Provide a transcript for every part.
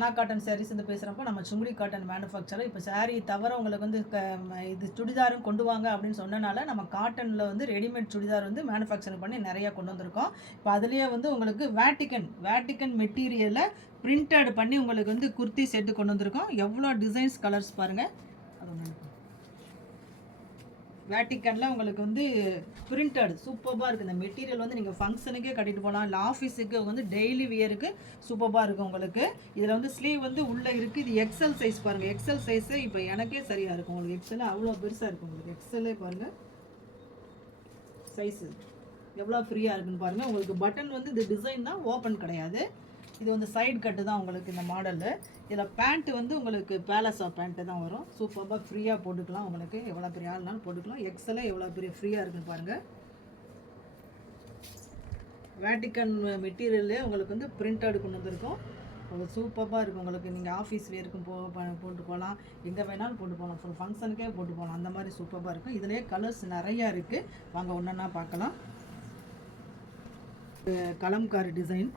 சனா cotton saris வந்து பேசுகிறப்போ நம்ம Sungudi cotton manufacturer. இப்போ சாரீ தவிர உங்களுக்கு வந்து இது சுடிதாரும் கொண்டு வாங்க அப்படின்னு சொன்னனால நம்ம காட்டனில் வந்து ரெடிமேட் சுடிதார் வந்து மேனுஃபேக்சரிங் பண்ணி நிறையா கொண்டு வந்திருக்கோம். இப்போ அதுலேயே வந்து உங்களுக்கு வேட்டிக்கன் மெட்டீரியலை பிரிண்டட் பண்ணி உங்களுக்கு வந்து குர்த்தி செட்டு கொண்டு வந்திருக்கோம். எவ்வளோ டிசைன்ஸ் கலர்ஸ் பாருங்கள். வேட்டிக்கனில் உங்களுக்கு வந்து பிரிண்டட் சூப்பராக இருக்குது. இந்த மெட்டீரியல் வந்து நீங்கள் ஃபங்க்ஷனுக்கே கட்டிட்டு போகலாம், இல்லை ஆஃபீஸுக்கு வந்து டெய்லி வியருக்கு சூப்பராக இருக்கும் உங்களுக்கு. இதில் வந்து ஸ்லீவ் வந்து உள்ளே இருக்குது. இது எக்ஸல் சைஸ் பாருங்கள். எக்ஸல் சைஸு இப்போ எனக்கே சரியாக இருக்கும். உங்களுக்கு எக்ஸல் அவ்வளோ பெருசாக இருக்கும். உங்களுக்கு எக்ஸலே பாருங்கள் சைஸு எவ்வளோ ஃப்ரீயாக இருக்குன்னு பாருங்கள். உங்களுக்கு பட்டன் வந்து இது டிசைன் தான், ஓப்பன் கிடையாது. இது வந்து சைடு கட்டு தான் உங்களுக்கு இந்த மாடலு. இதில் பேண்ட்டு வந்து உங்களுக்கு பேலஸா பேண்ட்டு தான் வரும். சூப்பராக ஃப்ரீயாக போட்டுக்கலாம். உங்களுக்கு எவ்வளோ பெரிய ஆள்னாலும் போட்டுக்கலாம். எக்ஸலே எவ்வளோ பெரிய ஃப்ரீயாக இருக்குன்னு பாருங்கள். வேட்டிக்கன் மெட்டீரியல்லே உங்களுக்கு வந்து பிரிண்டட் கொண்டு வந்திருக்கும். சூப்பராக இருக்கும் உங்களுக்கு. நீங்கள் ஆஃபீஸ் வேருக்கும் போட்டு போகலாம், எங்கே வேணாலும் போட்டு போகலாம், ஃபுல் ஃபங்க்ஷனுக்கே போட்டு போகலாம். அந்த மாதிரி சூப்பராக இருக்கும். இதிலே கலர்ஸ் நிறையா இருக்குது. வாங்க ஒன்றா பார்க்கலாம். கலம்காரி டிசைன்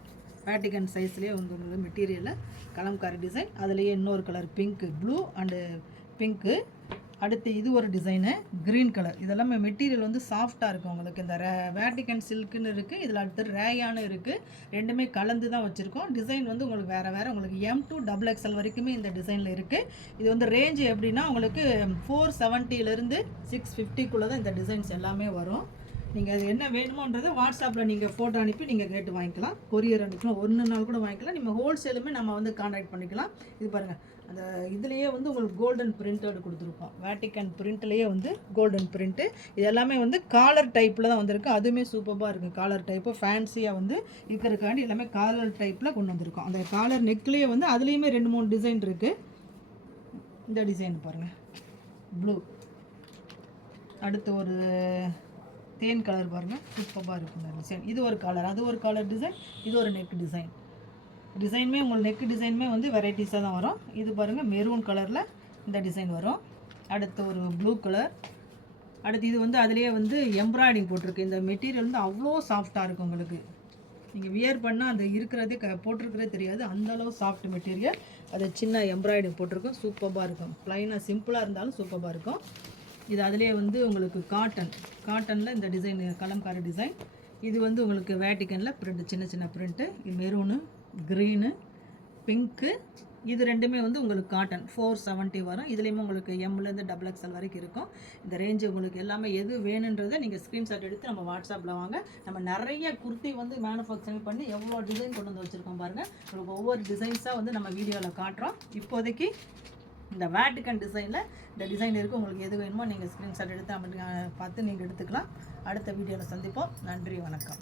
வேட்டிக்கன் சைஸ்லேயே வந்து உங்களுக்கு மெட்டீரியலில் கலம்காரி டிசைன். அதுலேயே இன்னொரு colour pink, blue and pink. அடுத்து இது ஒரு டிசைனு க்ரீன் கலர். இதெல்லாமே மெட்டீரியல் வந்து சாஃப்டாக இருக்கும் உங்களுக்கு. இந்த வேட்டிக்கன் சில்க்குன்னு இருக்குது, இதில் அடுத்து ரேயானு இருக்குது. ரெண்டுமே கலந்து தான் வச்சுருக்கோம். டிசைன் வந்து உங்களுக்கு வேறு உங்களுக்கு M2 XXL வரைக்குமே இந்த டிசைனில் இருக்குது. இது வந்து ரேஞ்சு எப்படின்னா உங்களுக்கு 470லேருந்து 650க்குள்ளே தான் இந்த டிசைன்ஸ் எல்லாமே வரும். நீங்கள் அது என்ன வேணுமோன்றதை வாட்ஸ்அப்பில் நீங்கள் ஃபோட்டோ அனுப்பி நீங்கள் கேட்டு வாங்கிக்கலாம். கொரியர் அனுப்பிக்கலாம், 1 நாள் கூட வாங்கிக்கலாம். நம்ம ஹோல்சேலுமே நம்ம வந்து கான்டாக்ட் பண்ணிக்கலாம். இது பாருங்கள், அந்த இதுலேயே வந்து உங்களுக்கு கோல்டன் பிரிண்டட் கொடுத்துருப்போம். வேட்டிக்கன் பிரிண்ட்லேயே வந்து கோல்டன் பிரிண்ட்டு. இது எல்லாமே வந்து காலர் டைப்பில் தான் வந்திருக்கு. அதுவுமே சூப்பராக இருக்குது. காலர் டைப்பு ஃபேன்சியாக வந்து இருக்கிறதுக்காண்டி எல்லாமே காலர் டைப்பில் கொண்டு வந்திருக்கோம். அந்த காலர் நெக்லேயே வந்து அதுலேயுமே 2-3 டிசைன் இருக்குது. இந்த டிசைன் பாருங்கள், ப்ளூ. அடுத்து ஒரு தேன் கலர் பாருங்கள், சூப்பராக இருக்குங்க டிசைன். இது ஒரு கலர், அது ஒரு கலர் டிசைன், இது ஒரு நெக் டிசைன். டிசைனுமே உங்களுக்கு நெக் டிசைனுமே வந்து வெரைட்டிஸாக தான் வரும். இது பாருங்கள் மெரூன் கலரில் இந்த டிசைன் வரும். அடுத்து ஒரு ப்ளூ கலர். அடுத்து இது வந்து அதிலே வந்து எம்ப்ராய்டிங் போட்டிருக்கு. இந்த மெட்டீரியல் வந்து அவ்வளோ சாஃப்டாக இருக்கும் உங்களுக்கு. நீங்கள் வியர் பண்ணால் அந்த இருக்கிறதே போட்டிருக்கிறதே தெரியாது, அந்தளவு சாஃப்ட் மெட்டீரியல். அது சின்ன எம்ப்ராய்டிங் போட்டிருக்கும். சூப்பராக இருக்கும். ப்ளைனாக சிம்பிளாக இருந்தாலும் சூப்பராக இருக்கும். இது அதிலே வந்து உங்களுக்கு காட்டனில் இந்த டிசைன் கலம்காரி டிசைன். இது வந்து உங்களுக்கு வேட்டிக்கனில் பிரிண்ட், சின்ன சின்ன பிரிண்ட்டு. இது மெரூனு, க்ரீனு, பிங்க்கு. இது ரெண்டுமே வந்து உங்களுக்கு காட்டன் 470 வரும். இதுலேயுமே உங்களுக்கு M-லேருந்து XXL வரைக்கும் இருக்கும். இந்த ரேஞ்சு உங்களுக்கு எல்லாமே எது வேணுன்றதை நீங்கள் ஸ்க்ரீன்ஷாட் எடுத்து நம்ம வாட்ஸ்அப்பில் வாங்க. நம்ம நிறைய குர்த்தி வந்து மேனுஃபேக்சரிங் பண்ணி எவ்வளோ டிசைன் கொண்டு வந்து வச்சுருக்கோம் பாருங்கள். உங்களுக்கு ஒவ்வொரு டிசைன்ஸாக வந்து நம்ம வீடியோவில் காட்டுறோம். இப்போதைக்கு இந்த வேட்டிக்கன் டிசைனில் இந்த டிசைன் இருக்குது. உங்களுக்கு எது வேணுமோ நீங்கள் ஸ்க்ரீன்ஷாட் எடுத்து பார்த்து நீங்கள் எடுத்துக்கலாம். அடுத்த வீடியோவில் சந்திப்போம். நன்றி, வணக்கம்.